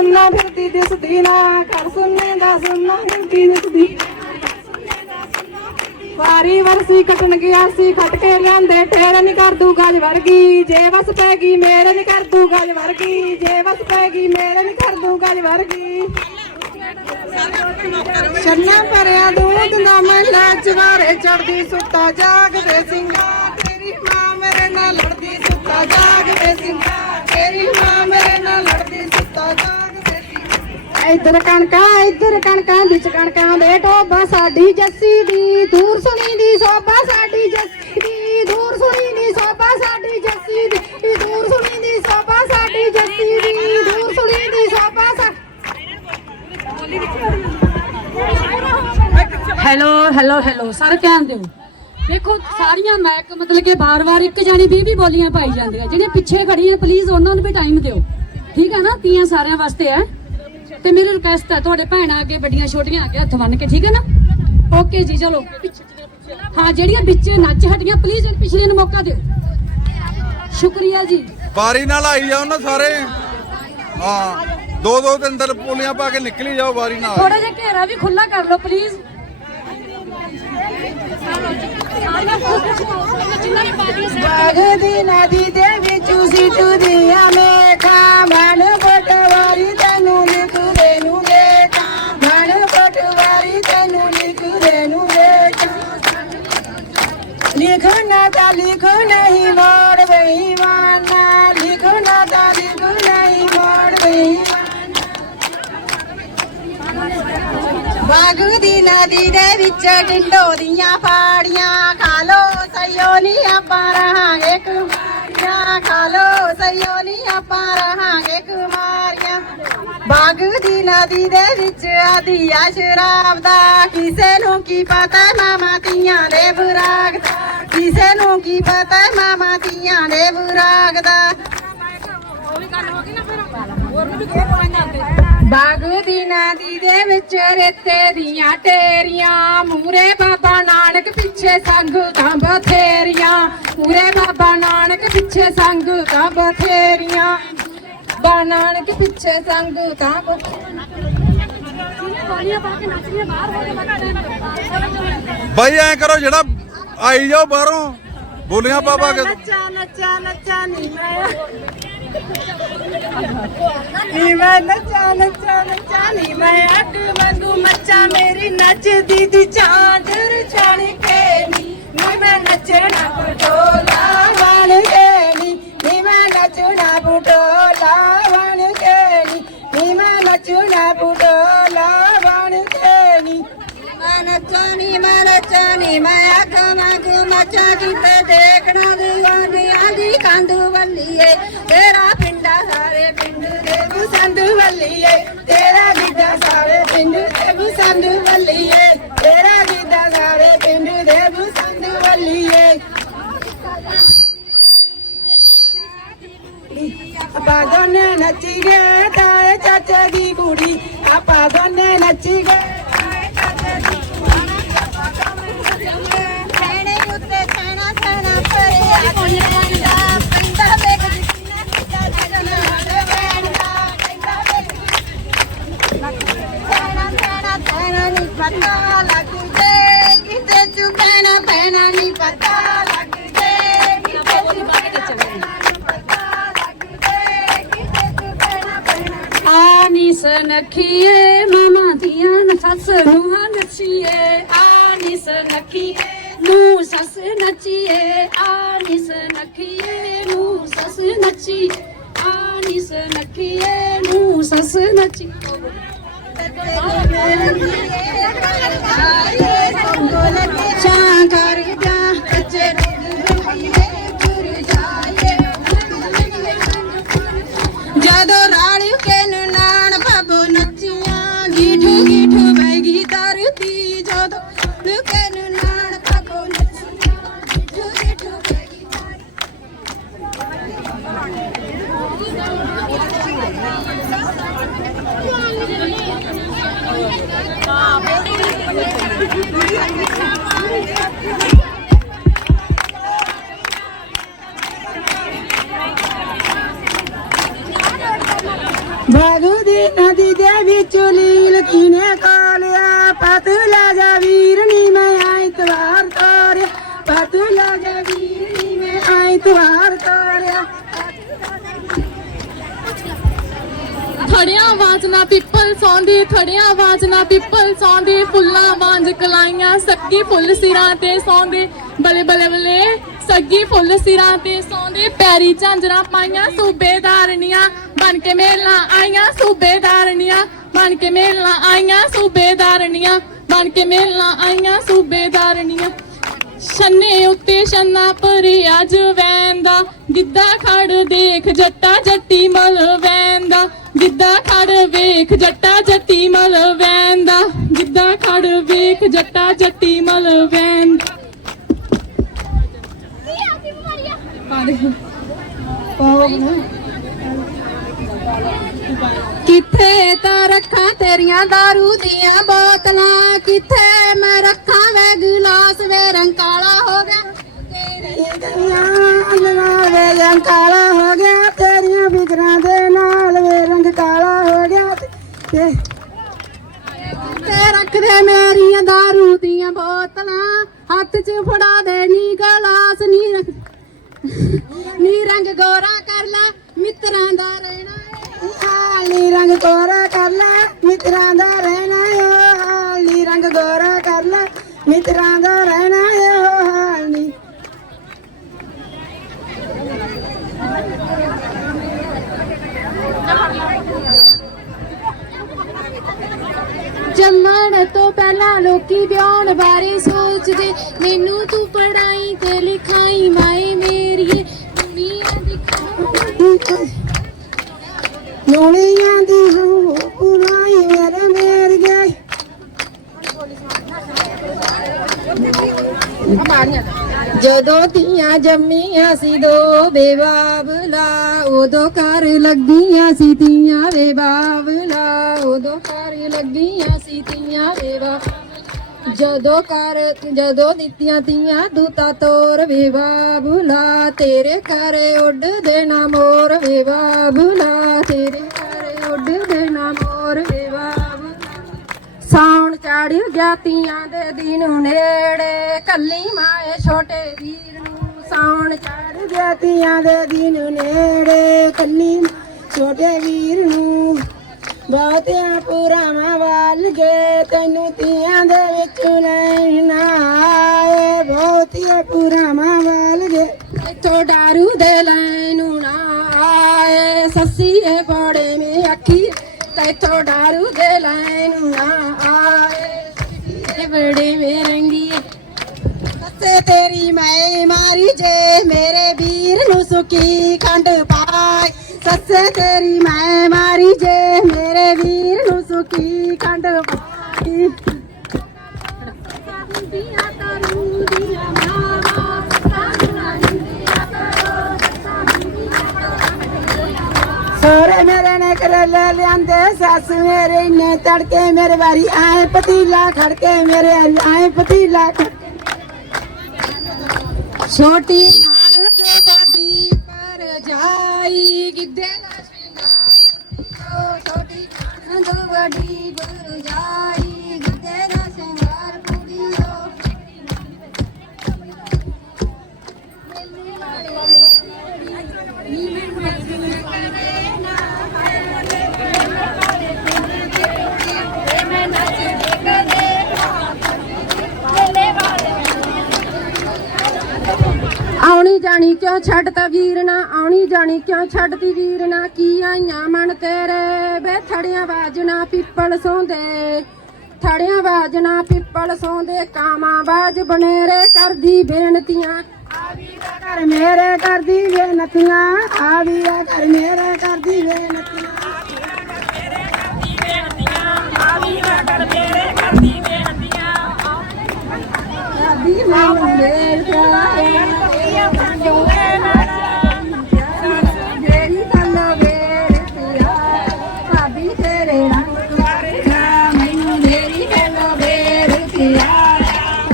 ਸੁਣਨਾ ਫਿਰਦੀ ਦਿਸਦੀ ਨਾ, ਘਰ ਸੁਣਨੇ ਦਾ ਸੁਣਨਾ ਵਾਰੀ ਵਰਸੀ ਕਟਣ ਗਿਆ ਸੀ, ਖਟ ਕੇ ਲਿਆਂਦੇ ਠੇਰ ਨਹੀਂ ਕਰ ਦੂ ਗਜ ਵਰਗੀ। ਜੇ ਵਸ ਪੈ ਗਈ, ਮੇਰੇ ਨਹੀਂ ਕਰ ਦੂ ਗਜ ਵਰਗੀ। ਜੇ ਵਸ ਪੈ ਗਈ, ਮੇਰੇ ਨਹੀਂ ਕਰ ਦੂ ਗਜ ਵਰਗੀ। ਛੰਨਾ ਭਰਿਆ ਦੂਧ ਨਾ ਮਹਿਲਾ ਚਵਾਰੇ ਚੜਦੀ ਸੁੱਤਾ ਜਾਗਦੇ ਸਿੰਘਾ। ਤੇਰੀ ਮਾਂ ਮੇਰੇ ਨਾਲ ਲੜਦੀ ਸੁੱਤਾ ਜਾਗਦੇ ਸਿੰਘਾ। ਤੇਰੀ ਮਾਂ ਮੇਰੇ ਨਾਲ ਲੜਦੀ ਇੱਧਰ ਕਣਕਾਂ ਇੱਧਰ ਕਣਕਾਂ, ਵਿੱਚ ਕਣਕਾਂ ਦੇ ਟੋਬਾ ਸਾਡੀ ਜੱਸੀ ਦੀ ਦੂਰ ਸੁਣੀ ਦੀ ਸੋਭਾ, ਸਾਡੀ ਜੱਸੀ ਦੀ ਦੂਰ ਸੁਣੀ ਦੀ ਸੋਭਾ, ਸਾਡੀ ਜੱਸੀ ਦੀ ਦੂਰ ਸੁਣੀ ਦੀ ਸੋਭਾ, ਸਾਡੀ ਜੱਸੀ ਦੀ ਦੂਰ ਸੁਣੀ ਦੀ ਸੋਭਾ ਹੈਲੋ ਹੈਲੋ ਹੈਲੋ, ਸਰ ਧਿਆਨ ਦਿਓ। ਦੇਖੋ, ਸਾਰੀਆਂ ਮੈਕ ਮਤਲਬ ਕਿ ਬਾਰ-ਬਾਰ ਇੱਕ ਜਾਣੀ 20 20 ਬੋਲੀਆਂ ਪਾਈ ਜਾਂਦੀਆਂ ਜਿਹੜੀਆਂ ਪਿੱਛੇ ਖੜੀਆਂ ਪਲੀਜ਼ ਉਹਨਾਂ ਨੂੰ ਵੀ ਟਾਈਮ ਦਿਓ। ਠੀਕ ਹੈ ਨਾ? ਤੀਆਂ ਸਾਰਿਆਂ ਵਾਸਤੇ ਹੈ ਤੇ ਮੇਰੀ ਰਿਕੁਐਸਟ ਹੈ ਤੁਹਾਡੇ ਭੈਣਾਂ ਅੱਗੇ ਵੱਡੀਆਂ ਛੋਟੀਆਂ ਅੱਗੇ ਹੱਥ ਬੰਨ ਕੇ ਠੀਕ ਹੈ ਨਾ? ਓਕੇ ਜੀ ਚਲੋ। ਹਾਂ ਜਿਹੜੀਆਂ ਵਿੱਚ ਨੱਚ ਹਟੀਆਂ ਪਲੀਜ਼ ਪਿਛਲੇ ਨੂੰ ਮੌਕਾ ਦਿਓ। ਸ਼ੁਕਰੀਆ ਜੀ। ਬਾਰੀ ਨਾਲ ਆਈ ਜਾਓ ਨਾ ਸਾਰੇ। ਹਾਂ ਦੋ ਦੋ ਤਿੰਨ ਤਿੰਨ ਪੋਲੀਆਂ ਪਾ ਕੇ ਨਿਕਲੀ ਜਾਓ ਬਾਰੀ ਨਾਲ। ਥੋੜਾ ਜਿਹਾ ਘੇਰਾ ਵੀ ਖੁੱਲਾ ਕਰ ਲਓ ਪਲੀਜ਼ ਬਾਗ ਦੀ ਨਦੀ ਦੇ ਵਿੱਚ ਸਿੱਟਦੀਆਂ ਮੇਖਾਂ ਮਨ ਲਿਖਣਾ ਤਾਂ ਲਿਖ ਨਹੀਂ ਮੋੜ ਬੇਈਮਾਨਾ ਲਿਖਣਾ ਤਾਂ ਲਿਖ ਨਹੀਂ ਮੋੜ ਬਾਗ ਦੀ ਨਦੀ ਦੇ ਵਿੱਚ ਡਿੰਡੋ ਦੀਆਂ ਫਾੜੀਆਂ ਖਾ ਲੋ ਸਈਓ ਨੀ ਆਪਾਂ ਰਹਾਂਗੇ ਬਾਗ ਦੀ ਨਦੀ ਦੇ ਵਿੱਚ ਆਦੀਆ ਸ਼ਰਾਬ ਦਾ। ਕਿਸੇ ਨੂੰ ਕੀ ਪਤਾ ਮਾਮਾ ਤੀਆਂ ਦੇ ਬੁਰਾਗ ਦਾ। ਕਿਸੇ ਨੂੰ ਕੀ ਪਤਾ ਮਾਮਾ ਤੀਆਂ ਦੇ ਬੁਰਾਗ ਦਾ। ਬਾਗ ਦੀ ਨਦੀ ਦੇ ਵਿੱਚ ਰੇਤੇ ਦੀਆਂ ਢੇਰੀਆਂ ਮੂਰੇ ਬਾਬਾ ਨਾਨਕ ਪਿੱਛੇ ਸੰਗ ਤਾਂ ਬਥੇਰੀਆਂ। ਮੂਰੇ ਬਾਬਾ ਨਾਨਕ ਪਿੱਛੇ ਸੰਗ ਤਾਂ ਬਥੇਰੀਆਂ। ਬਾਬਾ ਨਾਨਕ ਪਿੱਛੇ ਸੰਗ ਤਾਂ ਬਾਈ ਐ ਕਰੋ ਜਿਹੜਾ ਆਈ ਜਾਓ ਬਾਹਰੋਂ ਬੋਲੀਆਂ ਪਾ ਪਾ ਕੇ। ਨੱਚਾ ਨੱਚਾ ਨੱਚਾ ਨੀ ਮੈਂ ਨੀ ਮੈਂ ਨੱਚਾ ਨੱਚਾ ਨੱਚਾ ਨੀ ਮੈਂ ਅੱਗ ਵਾਂਗੂ ਮੱਚਾ ਮੇਰੀ ਨੱਚਦੀ ਦੀ ਚਾਦਰ ਛਣ ਕੇ ਨੀ। ਨੀ ਮੈਂ ਨੱਚਣਾ ਪਟੋਲਾ ਨੱਚਣੀ ਮੈਂ ਨੱਚਣੀ ਮੈਂ, ਅੱਖ ਵਾਂਗੂ ਮੱਚਾ ਕਿਤੇ ਦੇਖਣਾ ਦੀ ਦੀ ਕੰਧ ਵੱਲੀਏ। ਤੇਰਾ ਪਿੰਡਾ ਸਾਰੇ ਪਿੰਡ ਦੇ ਬਸੰਦ ਵੱਲੀਏ। ਤੇਰਾ ਗਿੱਧਾ ਸਾਰੇ ਪਿੰਡ ਦੇ ਬਸੰਦ ਵੱਲੀਏ। ਤੇਰਾ ਗਿੱਧਾ ਸਾਰੇ ਪਿੰਡ ਦੇ ਬਸੰਦ ਵੱਲੀਏ। ਆਪਾਂ ਦੋਨੇ ਨੱਚੀ ਗਏ ਤਾਏ ਚਾਚੇ ਦੀ ਕੁੜੀ। ਆਪਾਂ ਦੋਨੇ ਨੱਚੀ ਗਏ ਆ ਨੀ ਮਾਮਾ ਦੀਆਂ ਨ ਸੱਸ ਨੂੰ ਨੱਚੀਏ ਆ ਸਨਖੀਏ ਨੂੰ ਸੱਸ ਨੱਚੀਏ ਆ ਸਨਖੀਏ ਨੂੰ ਸੱਸ ਨੱਚੀ ਆ ਸਨਖੀਏ ਨੂੰ ਸੱਸ ਨੱਚੀ ਬਾਗ ਵਗਦੀ ਨਦੀ ਦੇ ਵਿੱਚ ਲੀਲ ਕੀਨੇ ਕਾਲਿਆ ਪਤਲਾ ਜਾ ਵੀਰ ਨੀ ਮੈਂ ਆਈ ਤਵਾਰ ਤਾਰਿਆ। ਪਤਲਾ ਜਾ ਵੀਰ ਨੀ ਮੈਂ ਆਈ ਤਵਾਰ ਤਾਰਿਆ। ਥੜਿਆਂ ਆਵਾਜ਼ ਨਾ ਪਿੱਪਲ ਸੌਂਦੀ, ਥੜਿਆਂ ਆਵਾਜ਼ ਨਾ ਪਿੱਪਲ ਸੌਂਦੀ। ਫੁੱਲਾਂ ਵਾਂਝ ਕਲਾਈਆਂ ਸੱਗੀ ਫੁੱਲ ਸਿਰਾਂ ਤੇ ਸੌਂਦੇ। ਬਲੇ ਬਲੇ ਬਲੇ, ਸੱਗੀ ਫੁੱਲ ਸਿਰਾਂ ਤੇ ਸੌਂਦੇ। ਪੈਰੀ ਝਾਂਜਰਾਂ ਪਾਈਆਂ ਸੂਬੇਦਾਰਨੀਆਂ। ਬਣ ਕੇ ਮੇਲਾਂ ਆਈਆਂ ਸੂਬੇਦਾਰਨੀਆਂ ਬਣ ਕੇ ਮੇਲਾਂ ਆਈਆਂ ਸੂਬੇਦਾਰਨੀਆਂ ਬਣ ਕੇ ਮੇਲਾਂ ਆਈਆਂ ਸੂਬੇਦਾਰਨੀਆਂ। ਛੰਨੇ ਉੱਤੇ ਛੰਨਾ ਪਰੇ ਅੱਜ ਵੈਂਦਾ ਗਿੱਧਾ ਖੜ ਦੇਖ ਜੱਟਾ ਜੱਟੀ ਮਲ ਵੈਂਦਾ ਗਿੱਧਾ ਖੜ ਵੇਖ ਜੱਟਾ ਜੱਟੀ ਮਲ ਵੈਂਦਾ ਗਿੱਧਾ ਖੜ ਵੇਖ ਜੱਟਾ ਜੱਟੀ ਮਲ ਵੈਂਦਾ ਕਿੱਥੇ ਤਾਂ ਰੱਖਾਂ ਤੇਰੀਆਂ दारू ਦੀਆਂ ਬੋਤਲਾਂ ਕਿੱਥੇ ਮੈਂ ਰੱਖਾਂ ਵੇ ਗਲਾਸ ਵੇ ਰੰਗ ਕਾਲਾ ਹੋ ਗਿਆ ਤੇਰੀਆਂ ਨਾਲ ਵੇ ਰੰਗ ਕਾਲਾ ਹੋ ਗਿਆ ਤੇਰੀਆਂ ਫਿਕਰਾਂ ਦੇ ਨਾਲ ਵੇ ਰੰਗ ਕਾਲਾ ਹੋ ਗਿਆ ਤੇ ਤੇ ਰੱਖਦੇ ਮੇਰੀਆਂ दारू ਦੀਆਂ ਬੋਤਲਾਂ ਹੱਥ 'ਚ ਫੜਾ ਦੇ ਨੀ ਗਲਾਸ ਨੀ ਰੱਖ ਨੀ ਰੰਗ ਗੋਰਾ ਕਰ ਲੈ ਮਿੱਤਰਾਂ ਦਾ ਰਹਿਣਾ ਏ। ਹਾਲੀ ਰੰਗ ਗੋਰਾ ਕਰ ਲੈ ਮਿੱਤਰਾਂ ਦਾ ਰਹਿਣਾ ਓ ਹਾਲੀ ਰੰਗ ਗੋਰਾ ਕਰ ਲੈ ਮਿੱਤਰਾਂ ਦਾ ਰਹਿਣਾ ਓ ਹਾਲੀ। ਜੰਮਣ ਤੋਂ ਪਹਿਲਾਂ ਲੋਕੀ ਵਿਆਹਣ ਬਾਰੇ ਸੋਚਦੇ ਮੈਨੂੰ ਤੂੰ ਪੜਾਈ ਤੇ ਲਿਖਾਈ ਮਾਏ ਮੇਰੀਏ ਦੁਨੀਆ ਦਿਖਾਈ ਲੋਣੀਆਂ ਦੀ ਹੂ ਪੁਰਾਈ ਮੇਰੇ ਮੇਰ ਗਈ ਜਦੋਂ ਧੀਆਂ ਜੰਮੀਆਂ ਸੀ ਦੋ ਬੇਬਾਬਲਾ ਉਦੋਂ ਘਰ ਲੱਗੀਆਂ ਸੀ ਤੀਆਂ ਵੇ ਬਾਬਲਾ ਉਦੋਂ ਘਰ ਲੱਗੀਆਂ ਸੀ ਤੀਆਂ ਵੇ ਜਦੋਂ ਕਰ, ਜਦੋਂ ਦਿੱਤੀਆਂ ਤੀਆਂ ਦੂਤਾ ਤੋਰ ਵੇ ਬਾਬਲਾ, ਤੇਰੇ ਘਰ ਉੱਡ ਦੇਣਾ ਮੋਰ ਵੇ ਬਾਬਲਾ, ਤੇਰੇ ਘਰ ਉੱਡ ਦੇਣਾ ਮੋਰ ਵੇ ਬਾਬਲਾ। ਸਾਉਣ ਚੜ ਗਿਆ ਤੀਆਂ ਦੇ ਦਿਨ ਨੇੜੇ, ਕੱਲੀ ਮਾਏ ਛੋਟੇ ਵੀਰ ਨੂੰ ਸਾਉਣ ਚੜ ਗਿਆ ਤੀਆਂ ਦੇ ਦਿਨ ਨੇੜੇ, ਕੱਲੀ ਛੋਟੇ ਵੀਰ ਨੂੰ ਬਹੁਤਿਆਂ ਪੁਰਾਵਾਂ ਵੱਲ ਗਏ ਤੈਨੂੰ ਤੀਆਂ ਦੇ ਵਿੱਚ ਲੈਣਾ ਆਏ। ਬਹੁਤਿਆਂ ਪੁਰਾਵਾਂ ਵੱਲ ਗਏ ਇੱਥੋਂ ਡਾਰੂ ਦੇ ਲੈਨੂੰ ਨਾ ਆਏ। ਸੱਸੀਏ ਬੜੇ ਮੇ ਅੱਖੀ ਤੈਥੋਂ ਡਾਰੂ ਦੇ ਲੈਣੂ ਨਾ ਆਏ। ਸੱਸੀਏ ਬੜੇ ਮੇ ਰੰਗੀਏ, ਸੱਸੇ ਤੇਰੀ ਮੈਂ ਮਾਰੀ ਜੇ ਮੇਰੇ ਵੀਰ ਨੂੰ ਸੁਖੀ ਖੰਡ ਪਾਏ। ਸੱਸੇ ਤੇਰੀ ਮੈਂ ਮਾਰੀ ਜੇ, ਮੇਰੇ ਵੀਰ ਨੂੰ ਸੁਖੀ ਖੰਡ ਪਾਈ। ਦੀਆਂ ਤਾਰੂ ਦੀਆਂ ਮਾਵਾ ਸਾਡਾ ਦੀਆਂ ਸੋਰੇ ਮੇਰੇ ਨੇ ਕਰੇਲੇ ਲਿਆਂਦੇ, ਸੱਸ ਮੇਰੇ ਨੇ ਤੜਕੇ ਮੇਰੇ ਵਾਰੀ ਆਏ ਪਤੀਲਾ ਖੜਕੇ ਮੇਰੇ ਆਏ ਪਤੀਲਾ ਖੜਕੇ। ਛੋਟੀ ਨਾਨ ਤੇ ਬਾਡੀ ਪਰ ਜਾਈ ਗਿੱਧੇ ਦਾ ਸ਼ਿੰਗਾਰ ਛੋਟੀ ਨਾਨ ਤੋਂ ਵੱਡੀ ਪਰ ਜਾਈ ਗਿੱਧੇ ਦਾ ਸ਼ਿੰਗਾਰ ਕੁੜੀਓ ਆਉਣੀ ਜਾਣੀ ਕਿਉਂ ਛੱਡਤਾ ਵੀਰ ਨਾ? ਆਉਣੀ ਜਾਣੀ ਕਿਉਂ ਛੱਡਦੀ ਵੀਰ ਨਾ? ਕੀ ਆਈਆਂ ਮਨ ਤੇਰੇ? ਬੇ ਥੜੀਆਂ ਬਾਜਣਾ ਪਿੱਪਲ ਸੌਂਦੇ। ਥੜੀਆਂ ਬਾਜਣਾ ਪਿੱਪਲ ਸੌਂਦੇ। ਕਾਮਾਂ ਬਾਜ ਬਨੇਰੇ ਕਰਦੀ ਬੇਨਤੀਆਂ। ਕਰ ਮੇਰੇ ਕਰਦੀ ਬੇਨਤੀਆਂ। ਆ ਵੀਰਾ ਕਰ ਮੇਰੇ ਕਰਦੀ ਬੇਨਤੀਆਂ।